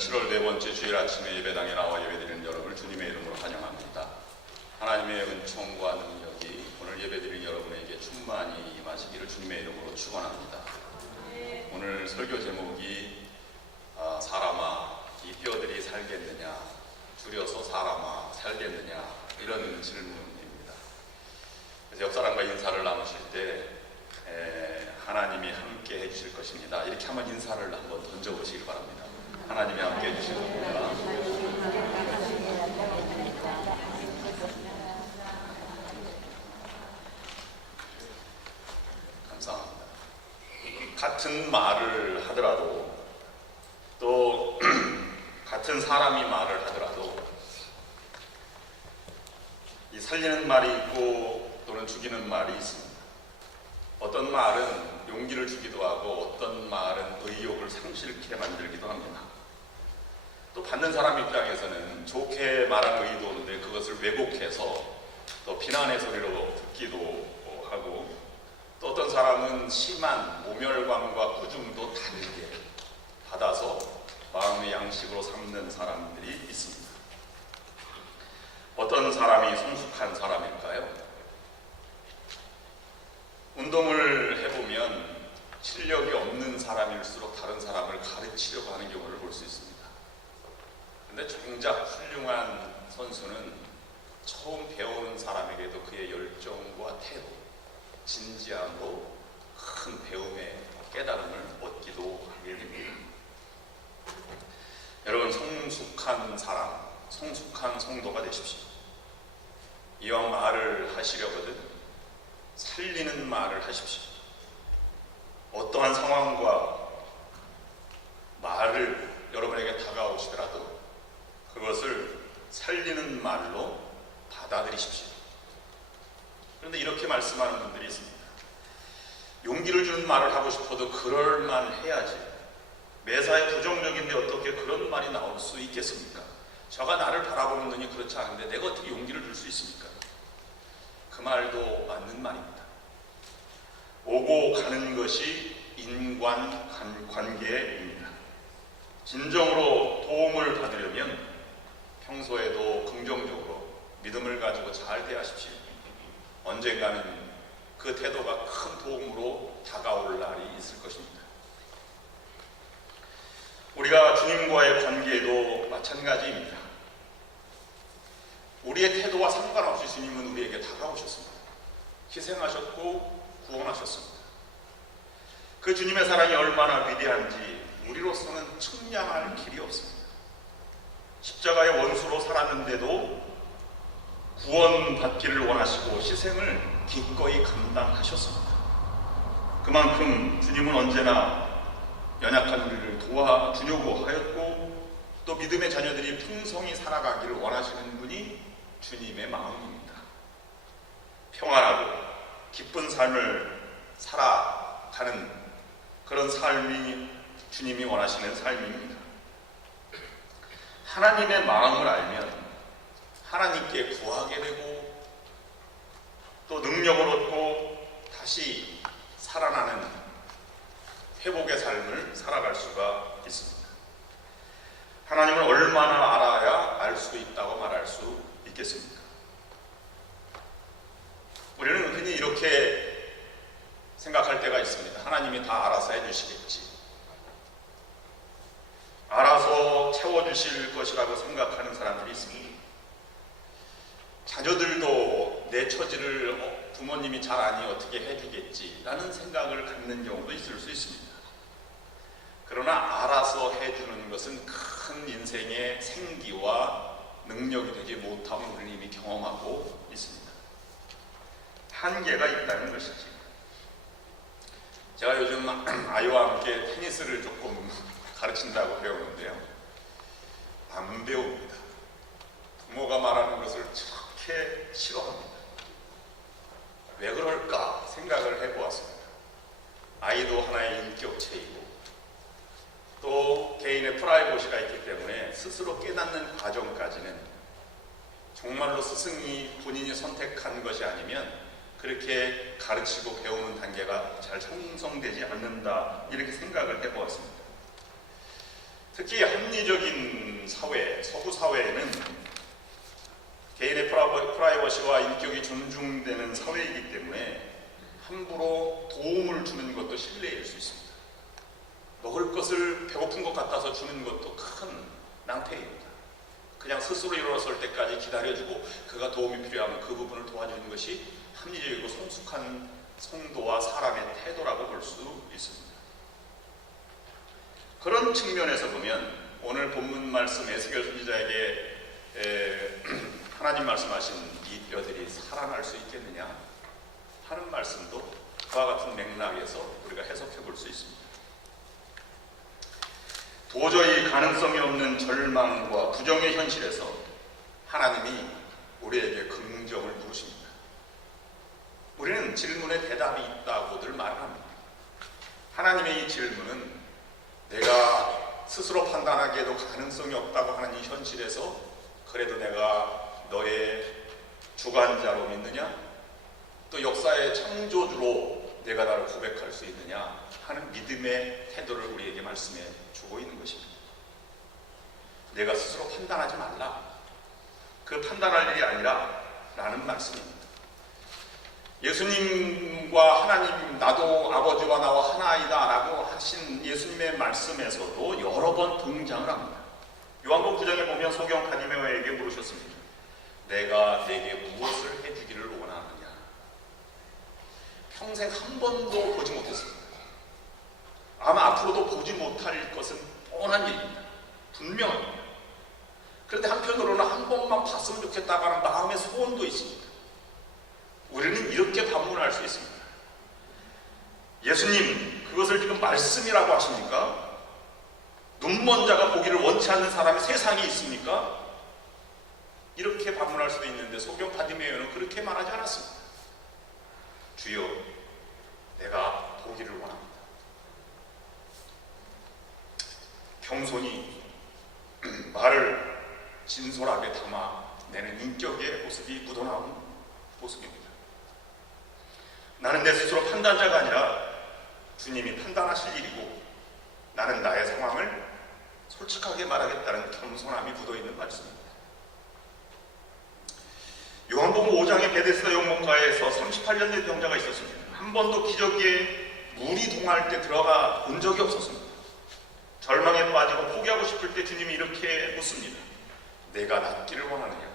7월 네 번째 주일 아침에 예배당에 나와 예배드리는 여러분을 주님의 이름으로 환영합니다. 하나님의 은총과 능력이 오늘 예배드리는 여러분에게 충만히 임하시기를 주님의 이름으로 축원합니다. 오늘 설교 제목이 사람아 이 뼈들이 살겠느냐, 줄여서 사람아 살겠느냐, 이런 질문입니다. 그래서 옆 사람과 인사를 나누실 때 하나님이 함께 해주실 것입니다, 이렇게 한번 인사를 한번 던져보시길 바랍니다. 하나님이 함께 해주실 겁니다. 감사합니다. 같은 말을 하더라도, 또 같은 사람이 말을 하더라도 이 살리는 말이 있고 또는 죽이는 말이 있습니다. 어떤 말은 용기를 주기도 하고 어떤 말은 의욕을 상실케 만들기도 합니다. 또 받는 사람 입장에서는 좋게 말한 의도인데 그것을 왜곡해서 또 비난의 소리로 듣기도 하고, 또 어떤 사람은 심한 모멸감과 꾸중도 다르게 받아서 마음의 양식으로 삼는 사람들이 있습니다. 어떤 사람이 성숙한 사람일까요? 운동을 해보면 실력이 없는 사람일수록 다른 사람을 가르치려고 하는 경우를 볼 수 있습니다. 근데 정작 훌륭한 선수는 처음 배우는 사람에게도 그의 열정과 태도, 진지함으로 큰 배움의 깨달음을 얻기도 하게 됩니다. 여러분, 성숙한 사람, 성숙한 성도가 되십시오. 이왕 말을 하시려거든 살리는 말을 하십시오. 어떠한 상황과 말을 여러분에게 다가오시더라도 그것을 살리는 말로 받아들이십시오. 그런데 이렇게 말씀하는 분들이 있습니다. 용기를 주는 말을 하고 싶어도 그럴만 해야지. 매사에 부정적인데 어떻게 그런 말이 나올 수 있겠습니까? 저가 나를 바라보는 눈이 그렇지 않은데 내가 어떻게 용기를 줄 수 있습니까? 그 말도 맞는 말입니다. 오고 가는 것이 인간관계입니다. 진정으로 도움을 받으려면 평소에도 긍정적으로 믿음을 가지고 잘 대하십시오. 언젠가는 그 태도가 큰 도움으로 다가올 날이 있을 것입니다. 우리가 주님과의 관계도 마찬가지입니다. 우리의 태도와 상관없이 주님은 우리에게 다가오셨습니다. 희생하셨고 구원하셨습니다. 그 주님의 사랑이 얼마나 위대한지 우리로서는 측량할 길이 없습니다. 십자가의 원수로 살았는데도 구원받기를 원하시고 희생을 기꺼이 감당하셨습니다. 그만큼 주님은 언제나 연약한 우리를 도와주려고 하였고, 또 믿음의 자녀들이 풍성히 살아가기를 원하시는 분이 주님의 마음입니다. 평안하고 기쁜 삶을 살아가는 그런 삶이 주님이 원하시는 삶입니다. 하나님의 마음을 알면 하나님께 구하게 되고 또 능력을 얻고 다시 살아나는 회복의 삶을 살아갈 수가 있습니다. 하나님을 얼마나 알아야 알 수 있다고 말할 수 있겠습니까? 우리는 흔히 이렇게 생각할 때가 있습니다. 하나님이 다 알아서 해주시겠지, 알아서 채워주실 것이라고 생각하는 사람들이 있습니다. 자녀들도 내 처지를 부모님이 잘 아니 어떻게 해주겠지 라는 생각을 갖는 경우도 있을 수 있습니다. 그러나 알아서 해주는 것은 큰 인생의 생기와 능력이 되지 못함을 우리는 이미 경험하고 있습니다. 한계가 있다는 것이지. 제가 요즘 아이와 함께 테니스를 조금 가르친다고 배우는데요, 안 배웁니다. 부모가 말하는 것을 저렇게 싫어합니다. 왜 그럴까 생각을 해보았습니다. 아이도 하나의 인격체이고 또 개인의 프라이버시가 있기 때문에 스스로 깨닫는 과정까지는 정말로 스승이 본인이 선택한 것이 아니면 그렇게 가르치고 배우는 단계가 잘 형성되지 않는다, 이렇게 생각을 해보았습니다. 특히 합리적인 사회, 서구 사회에는 개인의 프라이버시와 인격이 존중되는 사회이기 때문에 함부로 도움을 주는 것도 실례일 수 있습니다. 먹을 것을 배고픈 것 같아서 주는 것도 큰 낭패입니다. 그냥 스스로 일어났을 때까지 기다려주고 그가 도움이 필요하면 그 부분을 도와주는 것이 합리적이고 성숙한 성도와 사람의 태도라고 볼 수 있습니다. 그런 측면에서 보면 오늘 본문 말씀 에스겔 선지자에게 하나님 말씀하신 이 뼈들이 살아날 수 있겠느냐 하는 말씀도 그와 같은 맥락에서 우리가 해석해 볼 수 있습니다. 도저히 가능성이 없는 절망과 부정의 현실에서 하나님이 우리에게 긍정을 부르십니다. 우리는 질문에 대답이 있다고들 말합니다. 하나님의 이 질문은 내가 스스로 판단하기에도 가능성이 없다고 하는 이 현실에서 그래도 내가 너의 주관자로 믿느냐? 또 역사의 창조주로 내가 나를 고백할 수 있느냐 하는 믿음의 태도를 우리에게 말씀해 주고 있는 것입니다. 내가 스스로 판단하지 말라. 그 판단할 일이 아니라 라는 말씀입니다. 예수님과 하나님, 나도 아버지와 나와 하나이다 라고 하신 예수님의 말씀에서도 여러 번 등장을 합니다. 요한복음 9장에 보면 소경 바디메오에게 물으셨습니다. 내가 내게 무엇을 해주기를 원하느냐. 평생 한 번도 보지 못했습니다. 아마 앞으로도 보지 못할 것은 뻔한 일입니다. 분명합니다. 그런데 한편으로는 한 번만 봤으면 좋겠다고 하는 마음의 소원도 있습니다. 우리는 이렇게 반문할 수 있습니다. 예수님, 그것을 지금 말씀이라고 하십니까? 눈먼 자가 보기를 원치 않는 사람이 세상에 있습니까? 이렇게 반문할 수도 있는데 소경 바디메오는 그렇게 말하지 않았습니다. 주여, 내가 보기를 원합니다. 겸손히 말을 진솔하게 담아내는 인격의 모습이 묻어나온 모습입니다. 나는 내 스스로 판단자가 아니라 주님이 판단하실 일이고 나는 나의 상황을 솔직하게 말하겠다는 겸손함이 묻어있는 말씀입니다. 요한복음 5장의 베데스다 연못가에서 38년 된 병자가 있었습니다. 한 번도 기저귀에 물이 동할 때 들어가 본 적이 없었습니다. 절망에 빠지고 포기하고 싶을 때 주님이 이렇게 묻습니다. 내가 낫기를 원하느냐?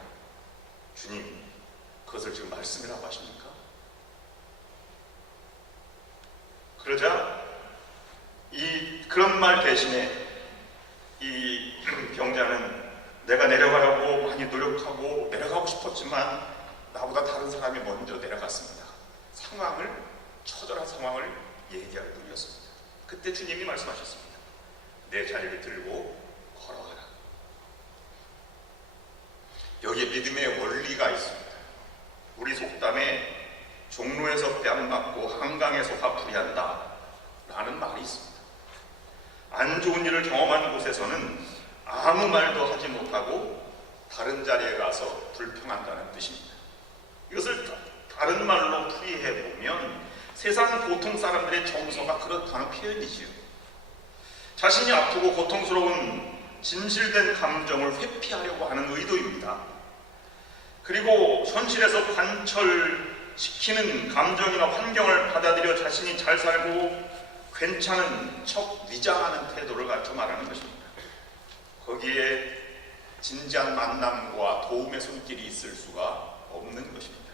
주님, 그것을 지금 말씀이라고 하십니까? 그러자 그런 말 대신에 이 병자는 내가 내려가려고 많이 노력하고 내려가고 싶었지만 나보다 다른 사람이 먼저 내려갔습니다. 처절한 상황을 얘기할 뿐이었습니다. 그때 주님이 말씀하셨습니다. 내 자리를 들고 걸어가라. 여기에 믿음의 원리가 있습니다. 우리 속담에 종로에서 뺨 맞고 한강에서 화풀이한다 라는 말이 있습니다. 안 좋은 일을 경험하는 곳에서는 아무 말도 하지 못하고 다른 자리에 가서 불평한다는 뜻입니다. 이것을 다른 말로 풀이해보면 세상 보통 사람들의 정서가 그렇다는 표현이지요. 자신이 아프고 고통스러운 진실된 감정을 회피하려고 하는 의도입니다. 그리고 현실에서 관철시키는 감정이나 환경을 받아들여 자신이 잘 살고 괜찮은 척 위장하는 태도를 가르쳐 말하는 것입니다. 거기에 진지한 만남과 도움의 손길이 있을 수가 없는 것입니다.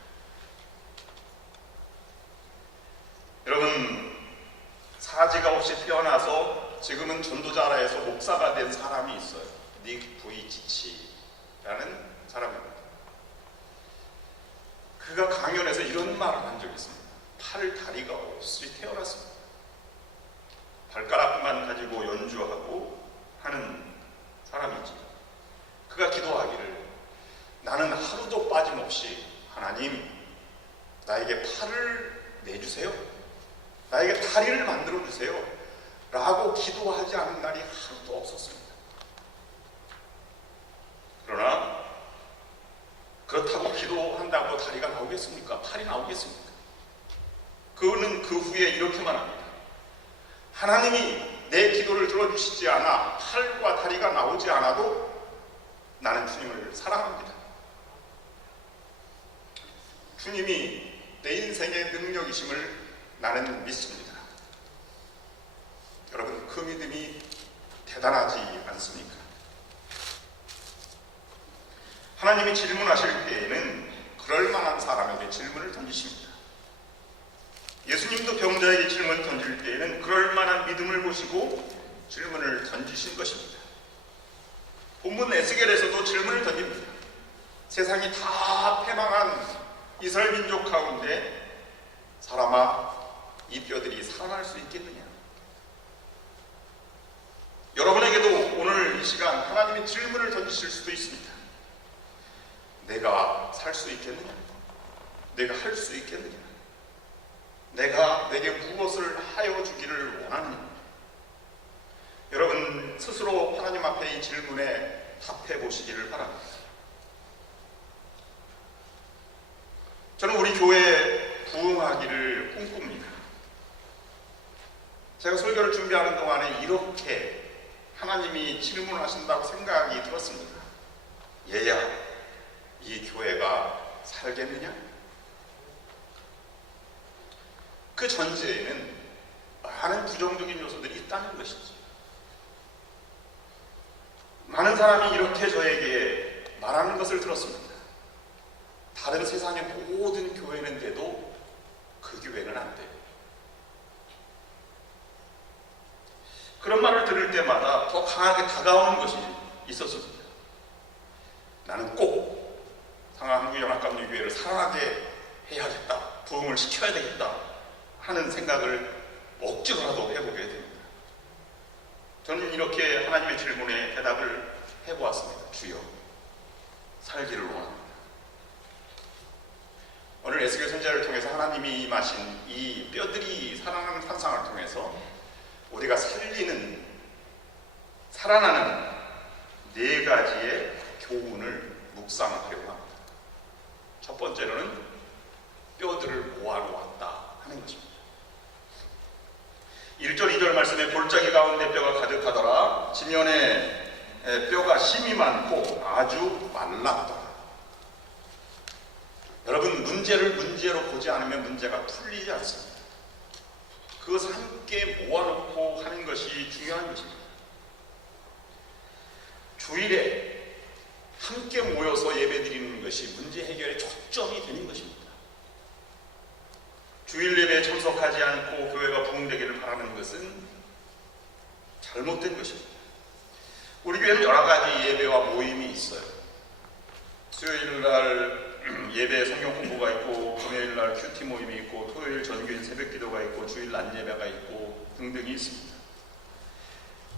여러분, 사지가 없이 태어나서 지금은 전도자라에서 목사가 된 사람이 있어요. 닉 부이치치라는 사람입니다. 그가 강연에서 이런 말을 한 적이 있습니다. 팔, 다리가 없이 태어났습니다. 발가락만 가지고 연주하고 하는 사람이지. 그가 기도하기를 나는 하루도 빠짐없이 하나님, 나에게 팔을 내주세요. 나에게 다리를 만들어주세요. 라고 기도하지 않은 날이 하루도 없었습니다. 그러나 그렇다고 기도한다고 다리가 나오겠습니까? 팔이 나오겠습니까? 그는 그 후에 이렇게 말합니다. 하나님이 내 기도를 들어주시지 않아 팔과 다리가 나오지 않아도 나는 주님을 사랑합니다. 주님이 내 인생의 능력이심을 나는 믿습니다. 여러분, 그 믿음이 대단하지 않습니까? 하나님이 질문하실 때에는 그럴 만한 사람에게 질문을 던지십니다. 예수님도 병자에게 질문을 던질 때에는 그럴 만한 믿음을 보시고 질문을 던지신 것입니다. 본문 에스겔에서도 질문을 던집니다. 세상이 다 패망한 이스라엘 민족 가운데 사람아, 이 뼈들이 살아날 수 있겠느냐? 여러분에게도 오늘 이 시간 하나님의 질문을 던지실 수도 있습니다. 내가 살 수 있겠느냐? 내가 할 수 있겠느냐? 내가 내게 무엇을 하여 주기를 원하느냐? 여러분 스스로 하나님 앞에 이 질문에 답해 보시기를 바랍니다. 저는 우리 교회에 부흥하기를 꿈꿉니다. 제가 설교를 준비하는 동안에 이렇게 하나님이 질문하신다고 생각이 들었습니다. 얘야, 이 교회가 살겠느냐? 그 전제에는 많은 부정적인 요소들이 있다는 것이지. 많은 사람이 이렇게 저에게 말하는 것을 들었습니다. 다른 세상의 모든 교회는 돼도 그 교회는 안 돼요. 그런 말을 들을 때마다 더 강하게 다가오는 것이 있었습니다. 나는 꼭 상하한국연합감리교회를 살아나게 해야겠다, 부흥을 시켜야 되겠다 하는 생각을 억지로라도 해보게 됩니다. 저는 이렇게 하나님의 질문에 대답을 해보았습니다. 주여, 살기를 원합니다. 오늘 에스겔 선지자를 통해서 하나님이 임하신 이 뼈들이 살아나는 환상을 통해서 우리가 살아나는 네 가지의 교훈을 묵상하려고 합니다. 첫 번째로는 뼈들을 모아러 왔다 하는 것입니다. 1절 2절 말씀에 골짜기 가운데 뼈가 가득하더라. 지면에 뼈가 심이 많고 아주 말랐더라. 여러분, 문제를 문제로 보지 않으면 문제가 풀리지 않습니다. 그것을 함께 모아놓고 하는 것이 중요한 것입니다. 주일에 함께 모여서 예배드리는 것이 문제 해결의 초점이 되는 것입니다. 주일 예배에 참석하지 않고 교회가 부흥되기를 바라는 것은 잘못된 것입니다. 우리 교회는 여러 가지 예배와 모임이 있어요. 수요일날 예배 성경 공부가 있고, 금요일날 큐티 모임이 있고, 토요일 전교인 새벽 기도가 있고, 주일 낮 예배가 있고 등등이 있습니다.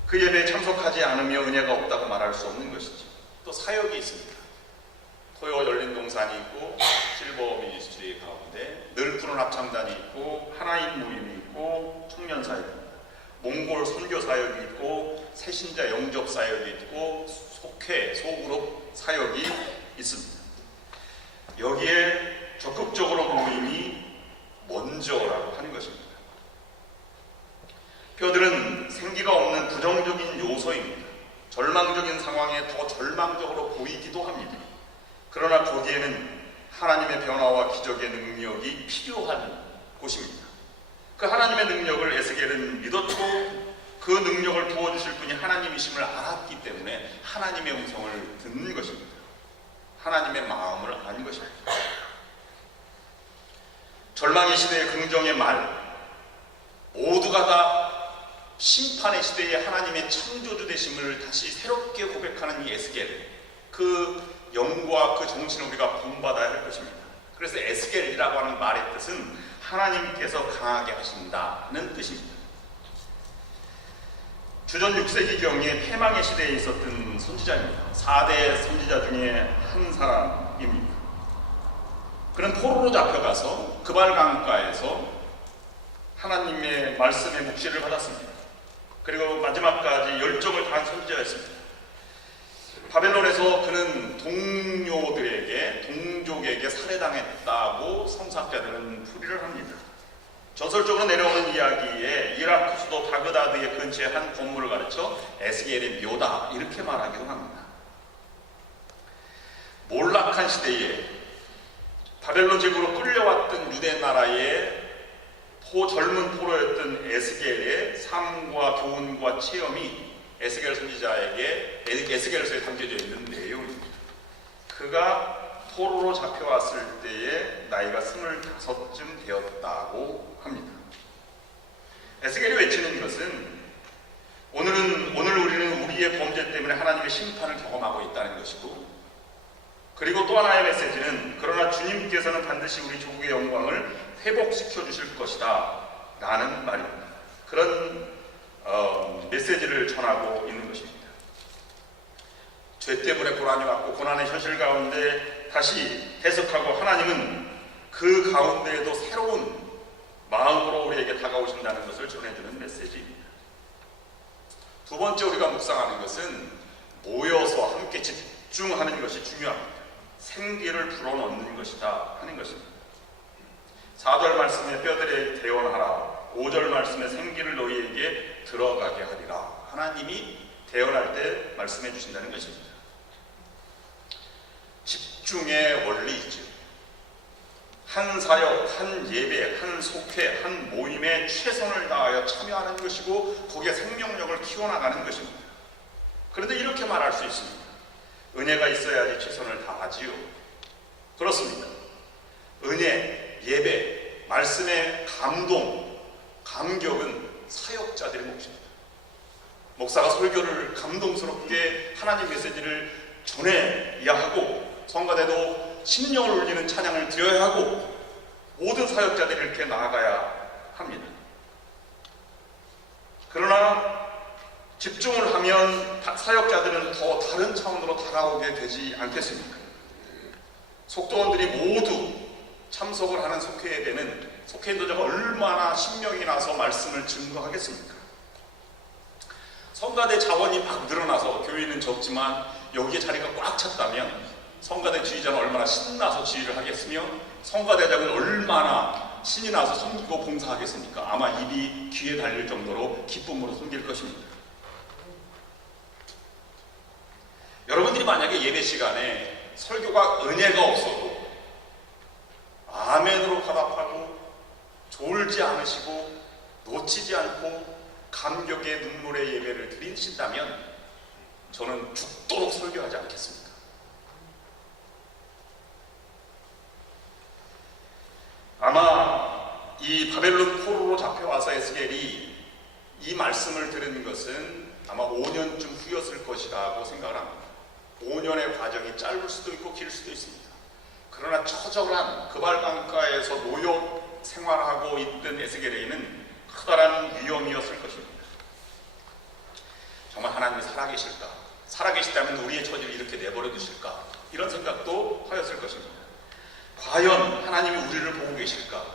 그 예배에 참석하지 않으면 은혜가 없다고 말할 수 없는 것이죠. 또 사역이 있습니다. 토요 열린 동산이 있고, 실버 미니스트리 가운데 늘 푸른 합창단이 있고, 하나인 모임이 있고, 청년 사역입니다. 몽골 선교 사역이 있고, 새신자 영접 사역이 있고, 속회, 소그룹 사역이 있습니다. 여기에 적극적으로 모임이 먼저라고 하는 것입니다. 뼈들은 생기가 없는 부정적인 요소입니다. 절망적인 상황에 더 절망적으로 보이기도 합니다. 그러나 거기에는 하나님의 변화와 기적의 능력이 필요한 곳입니다. 그 하나님의 능력을 에스겔은 믿었고, 그 능력을 부어주실 분이 하나님이심을 알았기 때문에 하나님의 음성을 듣는 것입니다. 하나님의 마음을 안 것입니다. 절망의 시대의 긍정의 말, 모두가 다 심판의 시대에 하나님의 창조주 되심을 다시 새롭게 고백하는 이 에스겔, 그 영과 그 정신을 우리가 본받아야 할 것입니다. 그래서 에스겔이라고 하는 말의 뜻은 하나님께서 강하게 하신다는 뜻입니다. 주전 6세기경에 패망의 시대에 있었던 선지자입니다. 4대 선지자 중에 한 사람입니다. 그는 포로로 잡혀가서 그발 강가에서 하나님의 말씀의 묵시를 받았습니다. 그리고 마지막까지 열정을 다한 선지자였습니다. 바벨론에서 그는 동족에게 살해당했다고 성사학자들은 풀이를 합니다. 전설적으로 내려오는 이야기에 이라크 수도 바그다드의 근처의 한 건물을 가르쳐 에스겔의 묘다 이렇게 말하기도 합니다. 몰락한 시대에 바벨론 제국으로 끌려왔던 유대 나라의 젊은 포로였던 에스겔의 삶과 교훈과 체험이 에스겔 선지자에게 에스겔서에 담겨져 있는 내용입니다. 그가 포로로 잡혀왔을 때에 나이가 25쯤 되었다고 합니다. 에스겔이 외치는 것은 오늘 우리는 우리의 범죄 때문에 하나님의 심판을 경험하고 있다는 것이고, 그리고 또 하나의 메시지는 그러나 주님께서는 반드시 우리 조국의 영광을 회복시켜 주실 것이다 라는 말입니다. 그런 메시지를 전하고 있는 것입니다. 죄 때문에 고난이 왔고 고난의 현실 가운데 다시 해석하고 하나님은 그 가운데에도 새로운 마음으로 우리에게 다가오신다는 것을 전해주는 메시지입니다. 두 번째 우리가 묵상하는 것은 모여서 함께 집중하는 것이 중요합니다. 생기를 불어넣는 것이다 하는 것입니다. 4절 말씀에 뼈들에 대언하라, 5절 말씀에 생기를 너희에게 들어가게 하리라. 하나님이 대언할 때 말씀해 주신다는 것입니다. 집중의 원리이죠. 한 사역, 한 예배, 한 속회, 한 모임에 최선을 다하여 참여하는 것이고 거기에 생명력을 키워나가는 것입니다. 그런데 이렇게 말할 수 있습니다. 은혜가 있어야지 최선을 다하지요. 그렇습니다. 은혜, 예배, 말씀의 감동, 감격은 사역자들의 몫입니다. 목사가 설교를 감동스럽게 하나님 메시지를 전해야 하고, 성가대도 심령을 울리는 찬양을 드려야 하고, 모든 사역자들이 이렇게 나아가야 합니다. 그러나 집중을 하면 사역자들은 더 다른 차원으로 다가오게 되지 않겠습니까? 속도원들이 모두 참석을 하는 속회 예배는 속회 인도자가 얼마나 신명이 나서 말씀을 증거하겠습니까? 성가대 자원이 막 늘어나서 교회는 적지만 여기에 자리가 꽉 찼다면 성가대 지휘자는 얼마나 신나서 지휘를 하겠으며 성가대장은 얼마나 신이 나서 섬기고 봉사하겠습니까? 아마 입이 귀에 달릴 정도로 기쁨으로 섬길 것입니다. 여러분들이 만약에 예배 시간에 설교가 은혜가 없어도 아멘으로 화답하고 졸지 않으시고 놓치지 않고 감격의 눈물의 예배를 드리신다면 저는 죽도록 설교하지 않겠습니다. 아마 이 바벨론 포로로 잡혀와서 에스겔이 이 말씀을 들은 것은 아마 5년쯤 후였을 것이라고 생각을 합니다. 5년의 과정이 짧을 수도 있고 길 수도 있습니다. 그러나 처절한 그발강가에서 노역 생활하고 있던 에스겔에게는 커다란 위험이었을 것입니다. 정말 하나님이 살아계실까? 살아계시다면 우리의 처지를 이렇게 내버려 두실까? 이런 생각도 하였을 것입니다. 과연 하나님이 우리를 보고 계실까?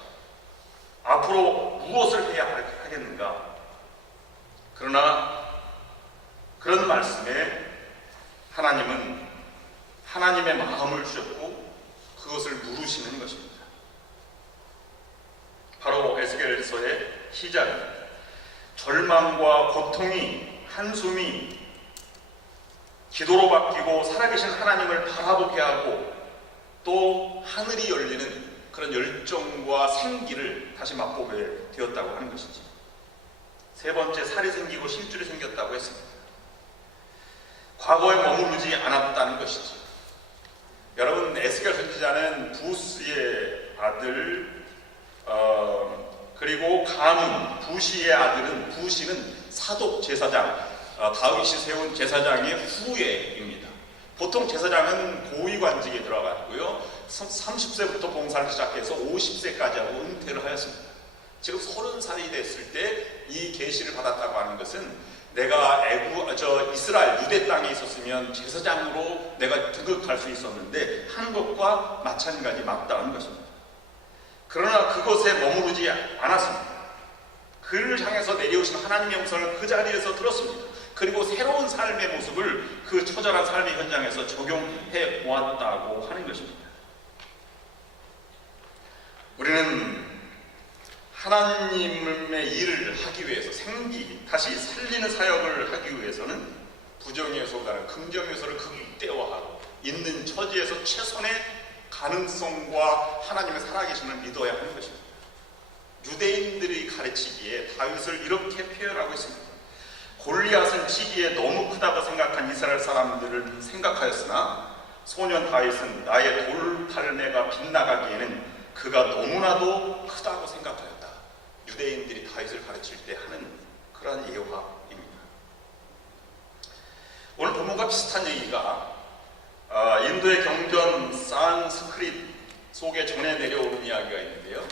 앞으로 무엇을 해야 하겠는가? 그러나 그런 말씀에 하나님은 하나님의 마음을 주셨고 그것을 물으시는 것입니다. 바로 에스겔서의 시작입니다. 절망과 고통이, 한숨이 기도로 바뀌고 살아계신 하나님을 바라보게 하고 또 하늘이 열리는 그런 열정과 생기를 다시 맛보게 되었다고 하는 것이지. 세 번째, 살이 생기고 실줄이 생겼다고 했습니다. 과거에 머무르지 않았다는 것이지. 여러분, 에스겔 선지자는 부스의 아들, 그리고 가문, 부시의 아들은, 부시는 사독 제사장, 다윗이 세운 제사장의 후예입니다. 보통 제사장은 고위관직에 들어가고요, 30세부터 봉사를 시작해서 50세까지 하고 은퇴를 하였습니다. 지금 30살이 됐을 때 이 계시를 받았다고 하는 것은 내가 이스라엘 유대 땅에 있었으면 제사장으로 내가 등극할 수 있었는데 하는 것과 마찬가지 맞다는 것입니다. 그러나 그것에 머무르지 않았습니다. 그를 향해서 내려오신 하나님의 음성을 그 자리에서 들었습니다. 그리고 새로운 삶의 모습을 그 처절한 삶의 현장에서 적용해 보았다고 하는 것입니다. 우리는 하나님의 일을 하기 위해서 다시 살리는 사역을 하기 위해서는 부정 요소보다는 긍정 요소를 극대화하고 있는 처지에서 최선의 가능성과 하나님의 살아계심을 믿어야 하는 것입니다. 유대인들이 가르치기에 다윗을 이렇게 표현하고 있습니다. 골리앗은 치기에 너무 크다고 생각한 이스라엘 사람들은 생각하였으나 소년 다윗은 나의 돌팔매가 빗나가기에는 그가 너무나도 크다고 생각하였다. 유대인들이 다윗을 가르칠 때 하는 그러한 예화입니다. 오늘 본문과 비슷한 얘기가 인도의 경전 산스크릿 속에 전해 내려오는 이야기가 있는데요.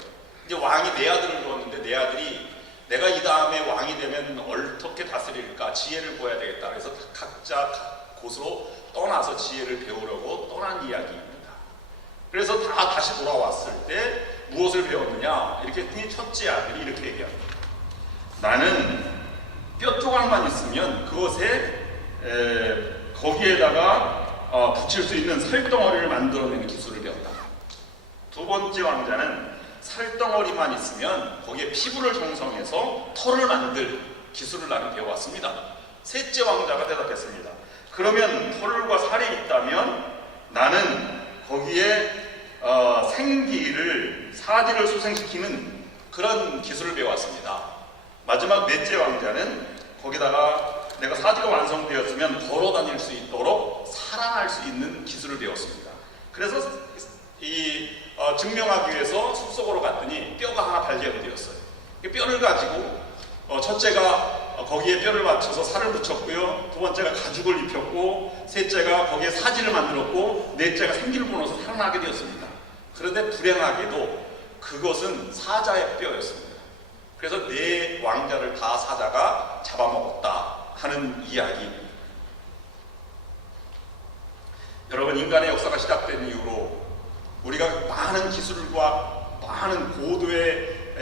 이제 왕이 네 아들을 두었는데 네 아들이 내가 이 다음에 왕이 되면 어떻게 다스릴까 지혜를 보아야 되겠다. 그래서 각자 곳으로 떠나서 지혜를 배우려고 떠난 이야기입니다. 그래서 다 다시 돌아왔을 때 무엇을 배웠느냐? 이렇게 했더니 첫째 아들이 이렇게 얘기합니다. 나는 뼈 조각만 있으면 그것에 거기에다가 붙일 수 있는 살덩어리를 만들어내는 기술을 배웠다. 두 번째 왕자는 살덩어리만 있으면 거기에 피부를 정성해서 털을 만들 기술을 나는 배워왔습니다. 셋째 왕자가 대답했습니다. 그러면 털과 살이 있다면 나는 거기에 사지를 소생시키는 그런 기술을 배워왔습니다. 마지막 넷째 왕자는 거기다가 내가 사지가 완성되었으면 걸어 다닐 수 있도록 살아날 수 있는 기술을 배웠습니다. 그래서 증명하기 위해서 숲속으로 갔더니 뼈가 하나 발견되었어요. 뼈를 가지고 첫째가 거기에 뼈를 맞춰서 살을 붙였고요. 두 번째가 가죽을 입혔고, 셋째가 거기에 사지를 만들었고, 넷째가 생기를 불어서 살아나게 되었습니다. 그런데 불행하게도 그것은 사자의 뼈였습니다. 그래서 네 왕자를 다 사자가 잡아먹었다 하는 이야기입니다. 여러분, 인간의 역사가 시작된 이후로 우리가 많은 기술과 많은 고도의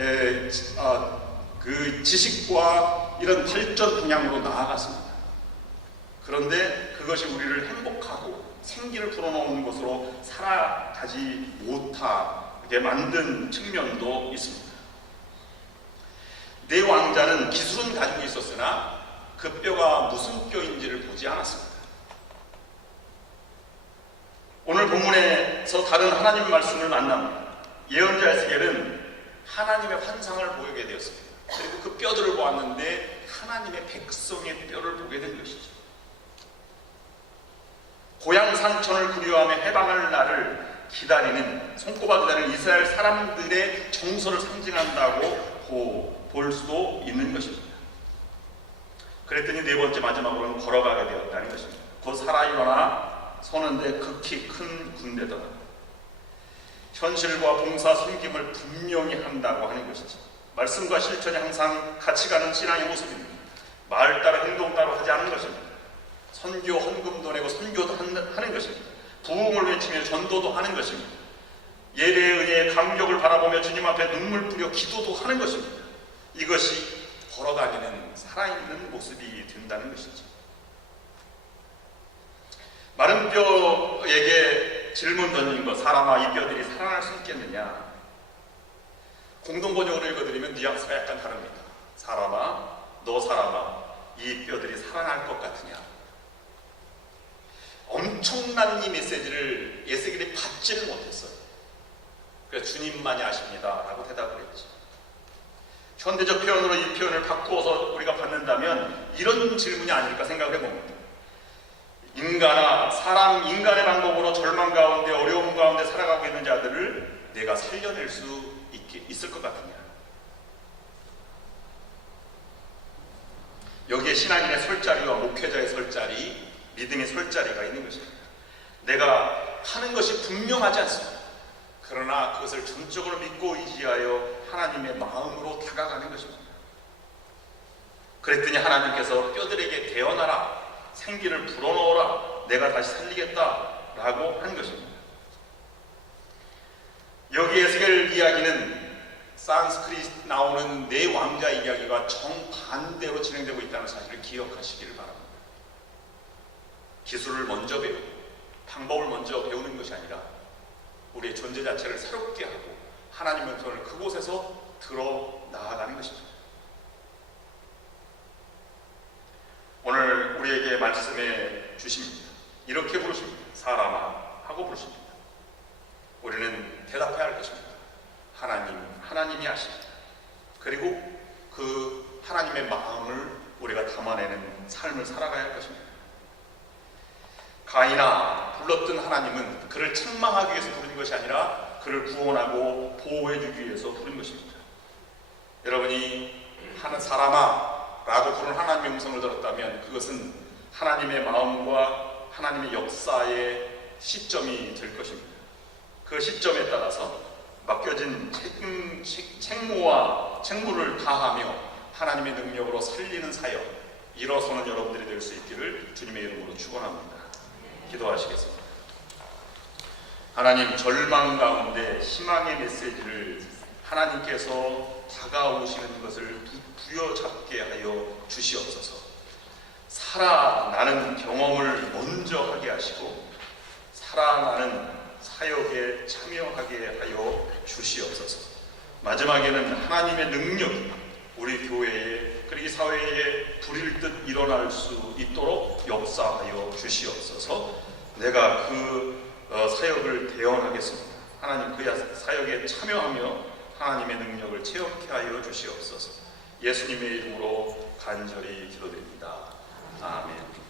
그 지식과 이런 발전 분야로 나아갔습니다. 그런데 그것이 우리를 행복하고 생기를 불어넣는 것으로 살아가지 못하게 만든 측면도 있습니다. 네 왕자는 기술은 가지고 있었으나 그 뼈가 무슨 뼈인지를 보지 않았습니다. 오늘 본문에서 다른 하나님 말씀을 만납니다. 예언자 에스겔은 하나님의 환상을 보게 되었습니다. 그리고 그 뼈들을 보았는데 하나님의 백성의 뼈를 보게 된 것이죠. 고향 산천을 그리워하며 해방할 날을 기다리는, 손꼽아 기다리는 이스라엘 사람들의 정서를 상징한다고 볼 수도 있는 것입니다. 그랬더니 네 번째 마지막으로는 걸어가게 되었다는 것입니다. 곧 살아 일어나 서는데 극히 큰 군대더라. 현실과 봉사 섬김을 분명히 한다고 하는 것이죠. 말씀과 실천이 항상 같이 가는 신앙의 모습입니다. 말 따라 행동 따라 하지 않는 것입니다. 선교 헌금도 내고 선교도 하는 것입니다. 부흥을 외치며 전도도 하는 것입니다. 예배의 은혜의 감격을 바라보며 주님 앞에 눈물 뿌려 기도도 하는 것입니다. 이것이 걸어다니는 살아있는 모습이 된다는 것이죠. 마른 뼈에게 질문 던진 것, 사람아 이 뼈들이 살아날 수 있겠느냐? 공동번역으로 읽어드리면 뉘앙스가 약간 다릅니다. 사람아, 너 사람아, 이 뼈들이 살아날 것 같으냐? 엄청난 이 메시지를 에스겔이 받지를 못했어요. 그래서 주님만이 아십니다 라고 대답을 했죠. 현대적 표현으로 이 표현을 바꾸어서 우리가 받는다면 이런 질문이 아닐까 생각해 봅니다. 인간의 방법으로 절망 가운데 어려움 가운데 살아가고 있는 자들을 내가 살려낼 수 있을 것 같으냐? 여기에 신앙인의 설 자리와 목회자의 설 자리, 믿음의 설 자리가 있는 것입니다. 내가 하는 것이 분명하지 않습니다. 그러나 그것을 전적으로 믿고 의지하여 하나님의 마음으로 다가가는 것입니다. 그랬더니 하나님께서 뼈들에게 대언하라, 생기를 불어넣어라, 내가 다시 살리겠다라고 한 것입니다. 여기 에스겔 이야기는 산스크릿 나오는 네 왕자 이야기가 정반대로 진행되고 있다는 사실을 기억하시기를 바랍니다. 기술을 먼저 배우고 방법을 먼저 배우는 것이 아니라 우리의 존재 자체를 새롭게 하고 하나님의 손을 그곳에서 들어 나아가는 것입니다. 오늘 우리에게 말씀해 주십니다. 이렇게 부르십니다. 사람아 하고 부르십니다. 우리는 대답해야 할 것입니다. 하나님이 아십니다. 그리고 그 하나님의 마음을 우리가 담아내는 삶을 살아가야 할 것입니다. 가인아 불렀던 하나님은 그를 책망하기 위해서 부른 것이 아니라 그를 구원하고 보호해주기 위해서 부른 것입니다. 여러분이 사람아 라고 부른 하나님의 음성을 들었다면 그것은 하나님의 마음과 하나님의 역사의 시점이 될 것입니다. 그 시점에 따라서 맡겨진 책무를 다하며 하나님의 능력으로 살리는 사역 일어서는 여러분들이 될 수 있기를 주님의 이름으로 축원합니다. 기도하시겠습니다. 하나님, 절망 가운데 희망의 메시지를 하나님께서 다가오시는 것을 부여잡게 하여 주시옵소서. 살아나는 경험을 먼저 하게 하시고 살아나는 사역에 참여하게 하여 주시옵소서. 마지막에는 하나님의 능력이 우리 교회에 그리고 사회에 불일 듯 일어날 수 있도록 역사하여 주시옵소서. 내가 그 사역을 대언하겠습니다. 하나님 그 사역에 참여하며 하나님의 능력을 체험케 하여 주시옵소서. 예수님의 이름으로 간절히 기도드립니다. 아멘.